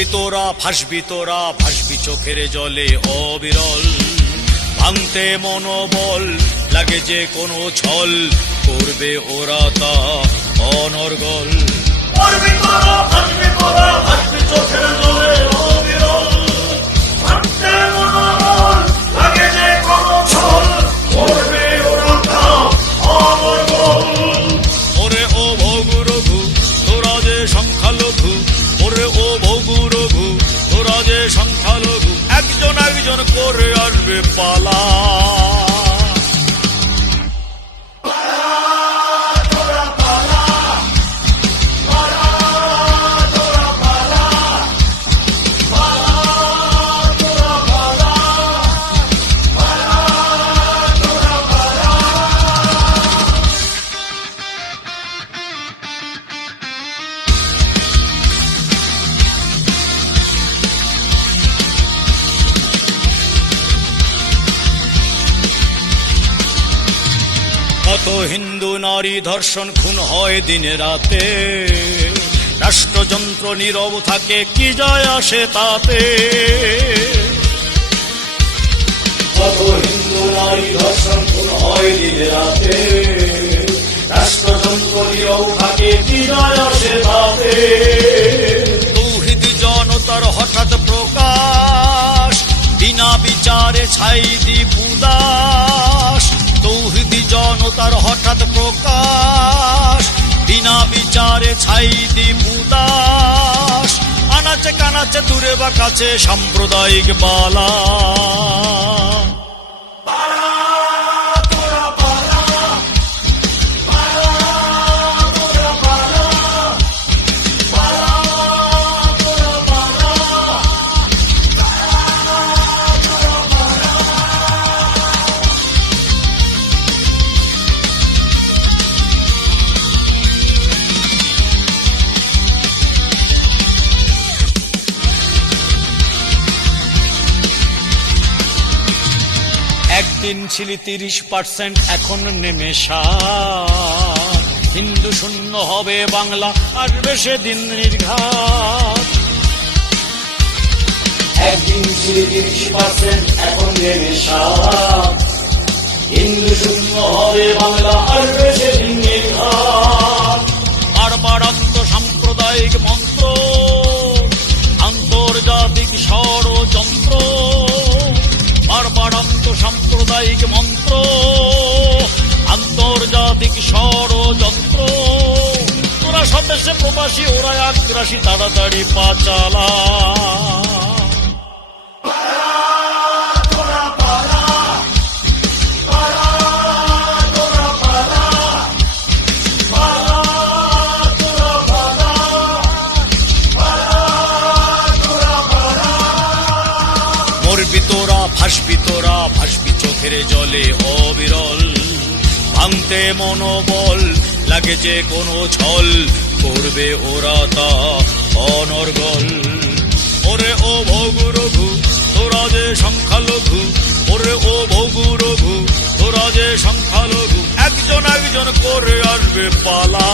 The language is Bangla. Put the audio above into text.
ভাসবি তোরা ভাসবি চোখের জলে অবিরল। ভাঙতে মনোবল লাগে যে কোনো ছল, করবে ওরা তা অনর্গল। ভাসবি তোরা ভাসবি চোখের জলে অবিরল। ভাঙতে মনোবল লাগে যে কোনো ছল, করবে ওরা তা অনর্গল। ওরে ও ভগু রঘু তোরা যে সংখ্যালঘু, ওরে ও ভগু রঘু তোরা যে সংখ্যালঘু, একজন একজন করে আসবে পালা। কত হিন্দু নারী ধর্ষণ খুন হয় দিনে রাতে, রাষ্ট্রযন্ত্র নীরব থাকে কি যায় আসে তাতে। কত হিন্দু নারী ধর্ষণ খুন হয় দিনে রাতে, রাষ্ট্রযন্ত্র নীরব থাকে কি যায় আসে তাতে। তৌহিদি জনতার হঠাৎ প্রকাশ, বিনা বিচারে ছাই দ্বীপ উদাস। তৌহিদি জনতার হঠাৎ প্রকাশ, বিনা বিচারে ছাই দ্বীপ উদাস। আনাচে কানাচে দূরে বা কাছে সাম্প্রদায়িক বালা। একদিন ছিল 30%, এখন নেমে 60। হিন্দু শূন্য হবে বাংলা, আসবে সেদিন নির্ঘাত। একদিন ছিল 30%, এখন নেমে 60। হিন্দু শূন্য হবে বাংলা, আসবে সেদিন নির্ঘাত। বারবার সাম্প্রদায়িক মন্ত্র, আন্তর্জাতিক ষড়যন্ত্র। বারবার সাম্প্রদায়িক মন্ত্র, আন্তর্জাতিক ষড়যন্ত্র। তোরা স্বদেশে প্রবাসী, ওরা আগ্রাসী, তাড়াতাড়ি পা চালা। ভাসবি তোরা ভাসবি চোখের জলে অবিরল। ভাঙতে মনোবল লাগে যে কোনো ছল, করবে ওরা তা অনর্গল। ওরে ও ভগু রঘু তোরা যে সংখ্যালঘু, ওরে ও ভগু রঘু তোরা যে সংখ্যালঘু, একজন একজন করে আসবে পালা।